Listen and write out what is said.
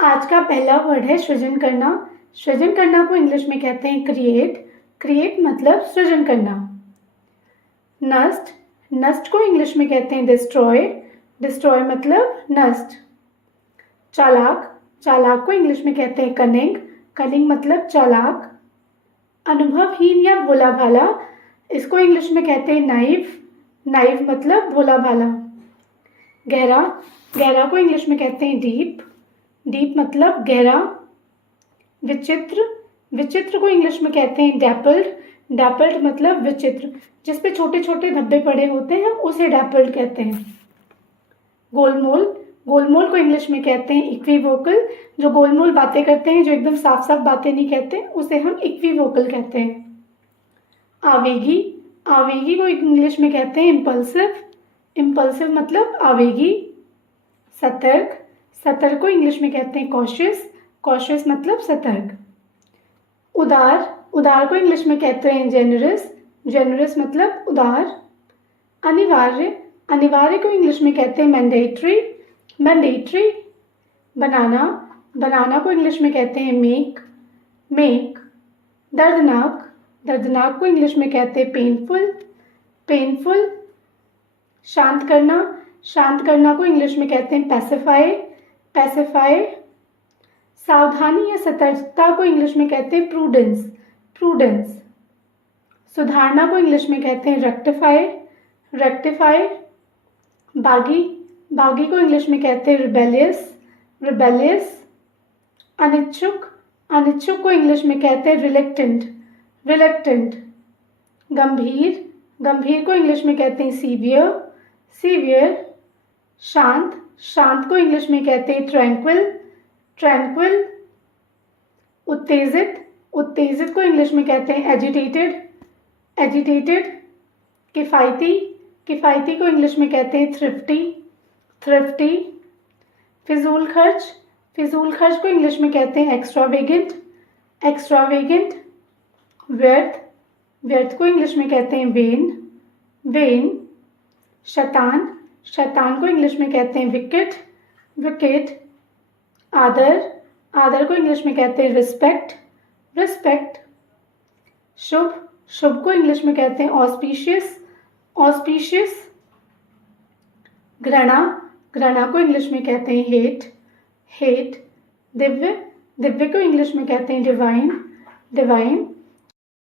आज का पहला वर्ड है सृजन करना। सृजन करना को इंग्लिश में कहते हैं क्रिएट। क्रिएट मतलब सृजन करना। नष्ट, नष्ट को इंग्लिश में कहते हैं डिस्ट्रॉय। डिस्ट्रॉय मतलब नष्ट। चालाक, चालाक को इंग्लिश में कहते हैं कनिंग। कनिंग मतलब चालाक। अनुभवहीन या भोला भाला, इसको इंग्लिश में कहते हैं नाइव। नाइव मतलब भोला भाला। गहरा, गहरा को इंग्लिश में कहते हैं डीप। डीप मतलब गहरा। विचित्र, विचित्र को इंग्लिश में कहते हैं डैपल्ड। डैपल्ड मतलब विचित्र, जिस पे छोटे छोटे धब्बे पड़े होते हैं उसे डैपल्ड कहते हैं। गोलमोल, गोलमोल को इंग्लिश में कहते हैं इक्विवोकल। जो गोलमोल बातें करते हैं, जो एकदम साफ साफ बातें नहीं कहते, उसे हम इक्विवोकल कहते हैं। आवेगी, आवेगी को इंग्लिश में कहते हैं इम्पल्सिव। इम्पल्सिव मतलब आवेगी। सतर्क, सतर्क को इंग्लिश में कहते हैं कॉशियस। कॉशियस मतलब सतर्क। उदार, उदार को इंग्लिश में कहते हैं जेनरस। जेनरस मतलब उदार। अनिवार्य, अनिवार्य को इंग्लिश में कहते हैं मैंडेटरी। मैंडेटरी। बनाना, बनाना को इंग्लिश में कहते हैं मेक। मेक। दर्दनाक, दर्दनाक को इंग्लिश में कहते हैं पेनफुल। पेनफुल। शांत करना, शांत करना को इंग्लिश में कहते हैं पैसिफाई। पैसिफाई। सावधानी या सतर्कता को इंग्लिश में कहते हैं प्रूडेंस। प्रूडेंस। सुधारना को इंग्लिश में कहते हैं रेक्टिफाई। रेक्टिफाई। बागी, बागी को इंग्लिश में कहते हैं रिबेलियस। रिबेलियस। अनिच्छुक, अनिच्छुक को इंग्लिश में कहते हैं रिलेक्टेंट। रिलेक्टेंट। गंभीर, गंभीर को इंग्लिश में कहते हैं सीवियर। सीवियर। शांत, शांत को इंग्लिश में कहते हैं ट्रैंक्विल। ट्रैंक्विल। उत्तेजित, उत्तेजित को इंग्लिश में कहते हैं एजिटेटेड। एजिटेटेड। किफ़ायती, किफ़ायती को इंग्लिश में कहते हैं थ्रिफ्टी। थ्रिफ्टी। फिजूल खर्च, फिजूल खर्च को इंग्लिश में कहते हैं एक्स्ट्रावेगेंट। एक्स्ट्रावेगेंट। व्यर्थ, व्यर्थ को इंग्लिश में कहते हैं वेन। वेन। शैतान, शैतान को इंग्लिश में कहते हैं विकेट। विकेट। आदर, आदर को इंग्लिश में कहते हैं रिस्पेक्ट। रिस्पेक्ट। शुभ, शुभ को इंग्लिश में कहते हैं ऑस्पिशियस। ऑस्पिशियस। घृणा, घृणा को इंग्लिश में कहते हैं हेट। हेट। दिव्य, दिव्य को इंग्लिश में कहते हैं डिवाइन। डिवाइन।